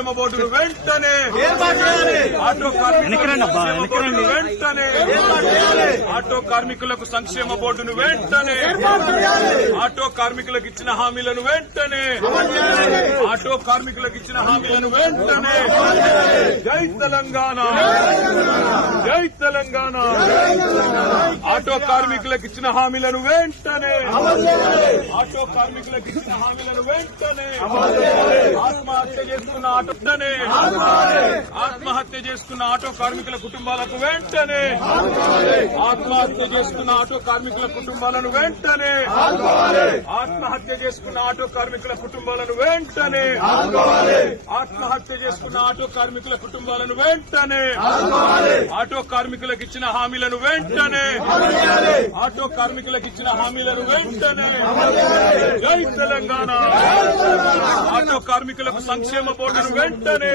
సంక్షేమ బోర్డును వెంటనే ఆటో కార్మికులకు వెంటనే ఆటో కార్మికులకు సంక్షేమ బోర్డును వెంటనే ఆటో కార్మికులకు ఇచ్చిన హామీలను వెంటనే ఆటో కార్మికులకు ఇచ్చిన హామీలను వెంటనే జై తెలంగాణ జై తెలంగాణ ఆటో కార్మికులకు ఇచ్చిన హామీలను వెంటనే ఆటో కార్మికులకు ఇచ్చిన హామీలను వెంటనే ఆత్మహత్య చేసుకున్న ఆత్మహత్య చేసుకున్న ఆటో కార్మికుల కుటుంబాలకు వెంటనే ఆత్మహత్య చేసుకున్న ఆటో కార్మికుల కుటుంబాలను వెంటనే ఆత్మహత్య చేసుకున్న ఆటో కార్మికుల కుటుంబాలను వెంటనే ఆత్మహత్య చేసుకున్న ఆటో కార్మికుల కుటుంబాలను వెంటనే ఆటో కార్మికులకు ఇచ్చిన హామీలను వెంటనే ఆటో కార్మికులకు ఇచ్చిన హామీలను వెంటనే జై తెలంగాణ ఆటో కార్మికులకు సంక్షేమ బోర్డును వెంటనే